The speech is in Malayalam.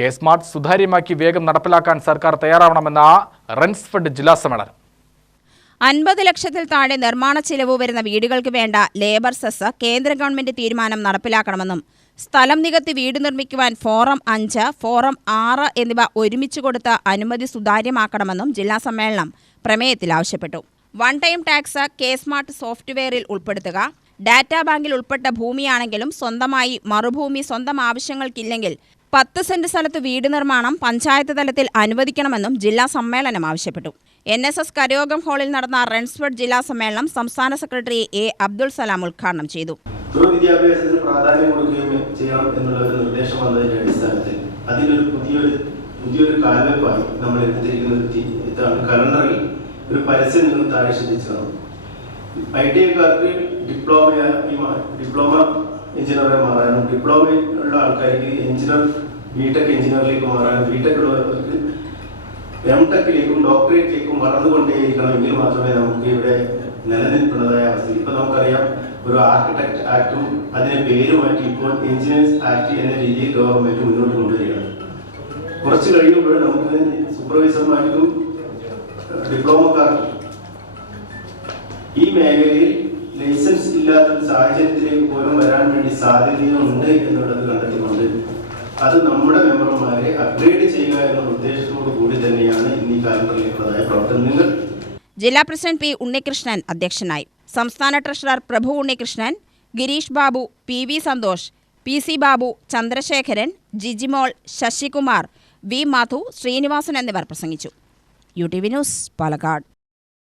കെ സ്മാർട്ട് സുതാര്യമാക്കി വേഗം നടപ്പിലാക്കാൻ സർക്കാർ തയ്യാറാവണമെന്ന റൺസ്ഫെഡ് ജില്ലാ സമ്മേളനം. അൻപത് ലക്ഷത്തിൽ താഴെ നിർമ്മാണ ചിലവ് വരുന്ന വീടുകൾക്ക് വേണ്ട ലേബർ സെസ് കേന്ദ്ര ഗവൺമെന്റ് തീരുമാനം നടപ്പിലാക്കണമെന്നും സ്ഥലം നികത്തി വീട് നിർമ്മിക്കുവാൻ ഫോറം അഞ്ച് ഫോറം ആറ് എന്നിവ ഒരുമിച്ച് കൊടുത്ത് അനുമതി സുതാര്യമാക്കണമെന്നും ജില്ലാ സമ്മേളനം പ്രമേയത്തിൽ ആവശ്യപ്പെട്ടു. One time tax K smart സോഫ്റ്റ്വെയറിൽ ഉൾപ്പെടുത്തുക ഡാറ്റാ ബാങ്കിൽ ഉൾപ്പെട്ട ഭൂമിയാണെങ്കിലും സ്വന്തമായി മറുഭൂമി സ്വന്തം ആവശ്യങ്ങൾക്കില്ലെങ്കിൽ പത്ത് സെന്റ് സ്ഥലത്ത് വീട് നിർമ്മാണം പഞ്ചായത്ത് തലത്തിൽ അനുവദിക്കണമെന്നും ജില്ലാ സമ്മേളനം ആവശ്യപ്പെട്ടു. എൻ എസ് എസ് കരയോഗം ഹാളിൽ നടന്ന റൺസ്ഫഡ് ജില്ലാ സമ്മേളനം സംസ്ഥാന സെക്രട്ടറി എ അബ്ദുൾ സലാം ഉദ്ഘാടനം ചെയ്തു. പ്രാധാന്യം ചെയ്യണം എന്നുള്ള ഒരു നിർദ്ദേശം വന്നതിന്റെ അടിസ്ഥാനത്തിൽ അതിലൊരു പുതിയൊരു പുതിയൊരു നമ്മൾ എടുത്തിരിക്കുന്ന കലണ്ടറിൽ ഒരു പരസ്യം നിങ്ങൾ താഴെ ഐ ടി ഐക്കാർക്ക് ഡിപ്ലോമ ഡിപ്ലോമ എഞ്ചിനീയറായി മാറാനും ഡിപ്ലോമ ഉള്ള ആൾക്കാർക്ക് എഞ്ചിനീയർ ബിടെക് എഞ്ചിനീയറിലേക്ക് മാറാനും ബിടെക് ഉള്ളവർക്ക് എം ടെക്കിലേക്കും ഡോക്ടറേറ്റിലേക്കും വളർന്നുകൊണ്ടേയിരിക്കണമെങ്കിൽ മാത്രമേ നമുക്ക് ഇവിടെ നിലനിൽക്കുന്നതായ അവസ്ഥ. ഇപ്പൊ നമുക്കറിയാം ഒരു ആർക്കിടെക്ട് ആക്ടും അതിനെ പേര് മാറ്റി ഇപ്പോൾ എഞ്ചിനീയേഴ്സ് ആക്ട് എന്ന രീതിയിൽ ഗവൺമെന്റ് മുന്നോട്ട് കൊണ്ടുവരികയാണ്. കുറച്ച് കഴിയുമ്പോൾ നമുക്ക് സൂപ്പർവൈസർമാർക്കും ഡിപ്ലോമക്കാർക്കും ഈ മേഖലയിൽ ലൈസൻസ് ഇല്ലാത്ത സാഹചര്യത്തിലേക്ക് പോലും വരാൻ വേണ്ടി സാധ്യതയുണ്ട് എന്നുള്ളത് കണ്ടെത്തിക്കൊണ്ട് അത് നമ്മുടെ മെമ്പർമാരെ അപ്ഗ്രേഡ് ചെയ്യുക എന്ന ഉദ്ദേശത്തോടു കൂടി തന്നെയാണ് ഇന്ന് ഈ പ്രവർത്തനങ്ങൾ. ജില്ലാ പ്രസിഡന്റ് പി ഉണ്ണികൃഷ്ണൻ അധ്യക്ഷനായി. സംസ്ഥാന treasurer Prabhu Unnikrishnan Girish Babu P V Santhosh P C Babu Chandrasekharan Jijimol Sasikumar V Madhu Srinivasan എന്നിവർ പ്രസംഗിച്ചു. U T V news Palakkad.